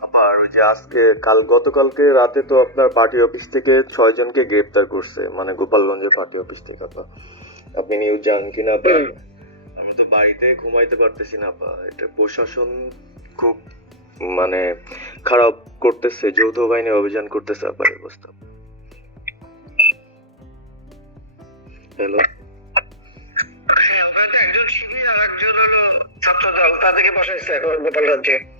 আর ওই যে আজকে কাল গতকালকে রাতে তো আপনার পার্টি অফিস থেকে ছয় জনকে গ্রেপ্তার করছে মানে গোপালগঞ্জের পার্টি অফিস থেকে আপা। আপনি নিউজ জানেন কিনা আপা? আমরা তো বাড়িতে ঘুমাইতে পারতেছি না আপা। এটা প্রশাসন খুব মানে খারাপ করতেছে যৌথ বাহিনী অভিযান করতেছে আপা এই অবস্থা। হ্যালো ছাত্রদল তাদেরকে বসাইছে এখন গোপালগঞ্জে।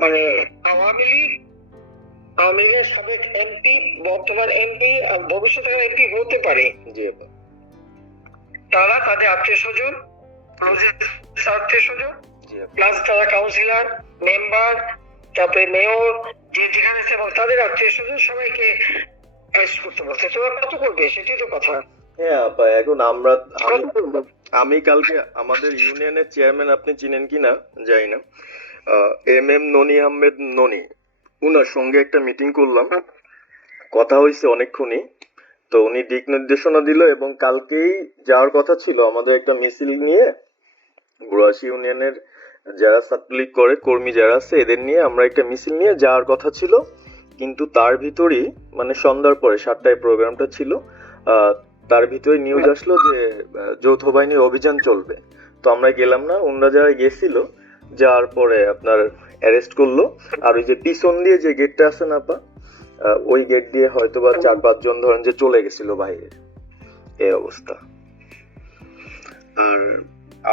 মানে আওয়ামী লীগ আওয়ামী লীগের সাবেক এমপি বর্তমান এমপি ভবিষ্যতে এমপি হতে পারে। তারা তাদের আত্মীয় স্বজন আত্মীয় স্বজন প্লাস তারা কাউন্সিলর মেম্বার তারপরে মেয়র যে যেখানে আছে তাদের আত্মীয় স্বজন সবাইকে অ্যারেস্ট করতে বলছে। তোরা কত করবে? সেটাই তো কথা। হ্যাঁ আপা এখন আমরা আমি কালকে আমাদের ইউনিয়নের চেয়ারম্যান আপনি চিনেন কি না? জানি না। এম এম ননি আহমেদ ননি, উনার সঙ্গে একটা মিটিং করলাম। কথা হয়েছে অনেকক্ষণই। তো উনি দিক নির্দেশনা দিল এবং কালকেই যাওয়ার কথা ছিল আমাদের একটা মিছিল নিয়ে। বুড়াশি ইউনিয়নের যারা ছাত্রলীগ করে, কর্মী যারা আছে, এদের নিয়ে আমরা একটা মিছিল নিয়ে যাওয়ার কথা ছিল। কিন্তু তার ভিতরই মানে সন্ধ্যার পরে, সাতটায় প্রোগ্রামটা ছিল তার ভিতরে নিউজ আসলো যে যৌথ বাহিনীর অভিযান চলবে। তো আমরা গেলাম না ওনারা যারা গেছিল যাওয়ার পরে আপনার অ্যারেস্ট করল। আর ওই যে পিছন দিয়ে যে গেটটা আছে না আপা ওই গেট দিয়ে হয়তো বা চার পাঁচজন ধরেন যে চলে গেছিল বাইরে। এই অবস্থা। আর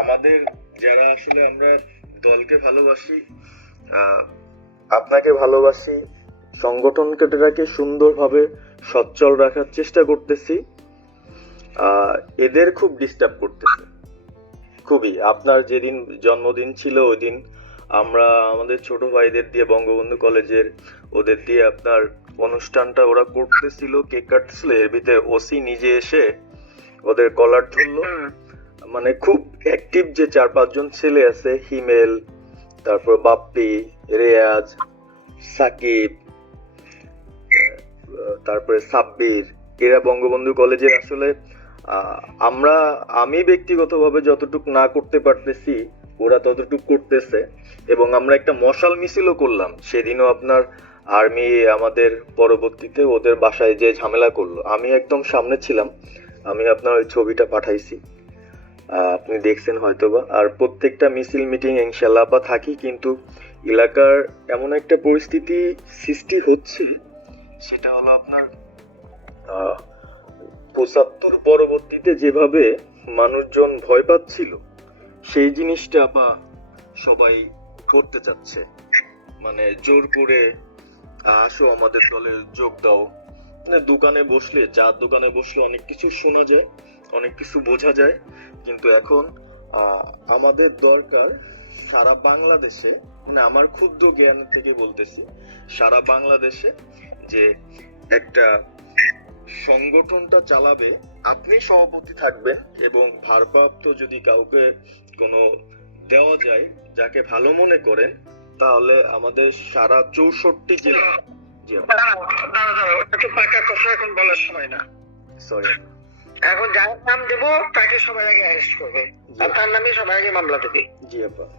আমাদের যারা আসলে আমরা দলকে ভালোবাসি আপনাকে ভালোবাসি সংগঠনটাকে সুন্দরভাবে সচ্ছল রাখার চেষ্টা করতেছি এদের খুব ডিস্টার্ব করতেছে। খুবই। আপনার যেদিন জন্মদিন ছিল ওই দিন আমরা আমাদের ছোট ভাইদের দিয়ে বঙ্গবন্ধু কলেজের ওদের দিয়ে আপনার অনুষ্ঠানটা ওরা করতেছিল কেক কাটছিল এর ভিতরে ওসি নিজে এসে ওদের কলার ধরলো। মানে খুব অ্যাক্টিভ যে চার পাঁচজন ছেলে আছে হিমেল তারপর বাপ্পি রেয়াজ সাকিব তারপরে সাব্বির। এরা বঙ্গবন্ধু কলেজের আসলে আমরা, আমি ব্যক্তিগতভাবে যতটুক না করতে পারতেছি, ওরা ততটুক করতেছে, এবং আমরা একটা মশাল মিছিলও করলাম। সেদিনও আপনার আর্মি আমাদের পরবর্তীতে ওদের বাসায় যে ঝামেলা করল, আমি একদম সামনে ছিলাম, আমি আপনার ওই ছবিটা পাঠাইছি। আপনি দেখছেন হয়তোবা। আর প্রত্যেকটা মিছিল মিটিং ইনশাল্লাহ বা থাকি, কিন্তু এলাকার এমন একটা পরিস্থিতি সৃষ্টি হচ্ছে, সেটা হলো আপনার পঁচাত্তর পরবর্তীতে যেভাবে মানুষজন ভয় পাচ্ছিল, সেই জিনিসটা আপা সবাই করতে চাচ্ছে। মানে জোর করে আসো আমাদের দলে যোগ দাও। মানে দোকানে বসলে, চার দোকানে বসলে অনেক কিছু শোনা যায়, অনেক কিছু বোঝা যায়। কিন্তু এখন আমাদের দরকার সারা বাংলাদেশে মানে আমার ক্ষুদ্র জ্ঞান থেকে বলতেছি, সারা বাংলাদেশে যে একটা সংগঠনটা চালাবে আপনি সভাপতি থাকবেন এবং ভারপ্রাপ্ত যদি কাউকে কোনো দেওয়া যায় যাকে ভালো মনে করেন তাহলে আমাদের সারা চৌষট্টি জেলা জি। দাঁড়াও, দাঁড়াও, দাঁড়াও, একটু পাকা কথা এখন বলার সময় না। সরি এখন যার নাম দেবো তাকে সবাই আগে অ্যারেস্ট করবে। আর তার নামে সবাই আগে মামলা দেবে। জি আপা।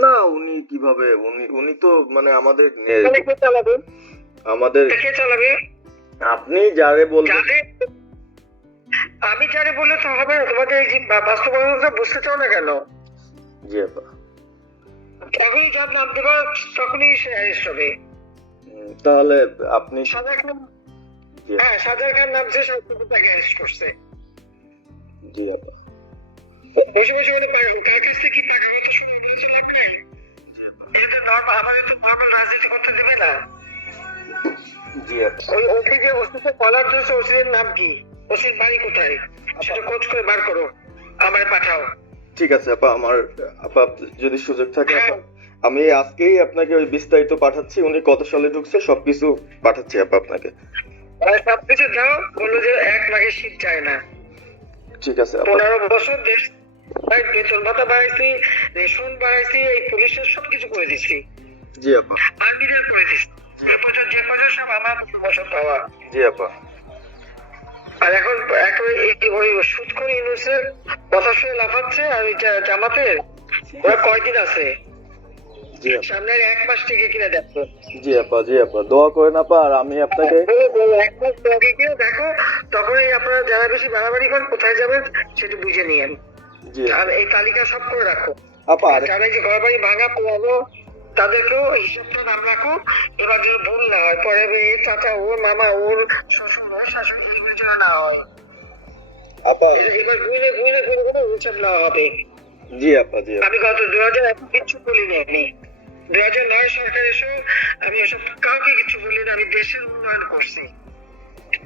না উনি কীভাবে? উনি উনি তো মানে আমাদের চালাবে? আমাদের কে চালাবে? আপনি যারে বলবেন। আমি যারে বললে তো হবে না তোমাকে এই বাস্তবতা বুঝতে চাও না কেন? জি আপা। যখনই যার নাম দেবা তখনই সে অ্যারেস্ট হবে। তাহলে আপনি সাজা খান হ্যাঁ সাজার খান সব কিন্তু তাকে অ্যারেস্ট করছে। জি আপা। ওরা পারবে কার কাছ থেকে কি টাকা ওই ওকে যে ওসিতে কলার ধরেছে ওসির নাম কি? ওসির বাড়ি কোথায়? সেটা খোঁজ করে বার করো। আমারে পাঠাও। ঠিক আছে আপা আমার আপা যদি সুযোগ থাকে আপা আমি আজকেই আপনাকে ওই বিস্তারিত পাঠাচ্ছি। উনি কত সালে ঢুকছে সবকিছু পাঠাচ্ছি আপা আপনাকে। আর সবকিছু দাও বলল যে এক মাঘে শীত যায় না। ঠিক আছে পনেরো বছর দেশ ভাই বেতন ভাতা বাড়াইছি রেশন বাড়াইছি এই পুলিশের সবকিছু করে দিছি জি আপা। আর্মিদের করে দিছি এ পর্যন্ত যে পর্যন্ত সব আমার বছর পাওয়া। জি আপা। আর এখন ওই সুদ করে ইউনুসের কথা শুনে লাফাচ্ছে আর ওই জা- জামাতের ওরা কয়দিন আছে? সামনের এক মাস থেকে কিনা দেখো। জি আপা জি আপা। দোয়া করেন আপা আর আমি আপনাকে বলো, বলো, এক মাস আগে কিনা দেখো। তখনই আপনারা যারা বেশি বাড়াবাড়ি করেন কোথায় যাবেন সেটা বুঝে নিয়েন। আর এই তালিকা সব করে রাখো। যারা যে ঘর বাড়ি ভাঙা পোড়ানো তাদেরকেও হিসাবটা নাম রাখো। এবার যেন ভুল না হয় পরে চাচা ওর মামা ওর শ্বশুর ওর শাশুড়ি এইগুলো যেন না হয়। এবার ঘুরে ঘুরে ঘুরে ঘুরে হিসাব নেওয়া হবে। জি আপা জি আমি গত দু হাজার এক কিচ্ছু বলিনি আমি। দু হাজার নয় সরকার এসেও আমি এসব কাউকে কিছু বলিনি আমি দেশের উন্নয়ন করছি।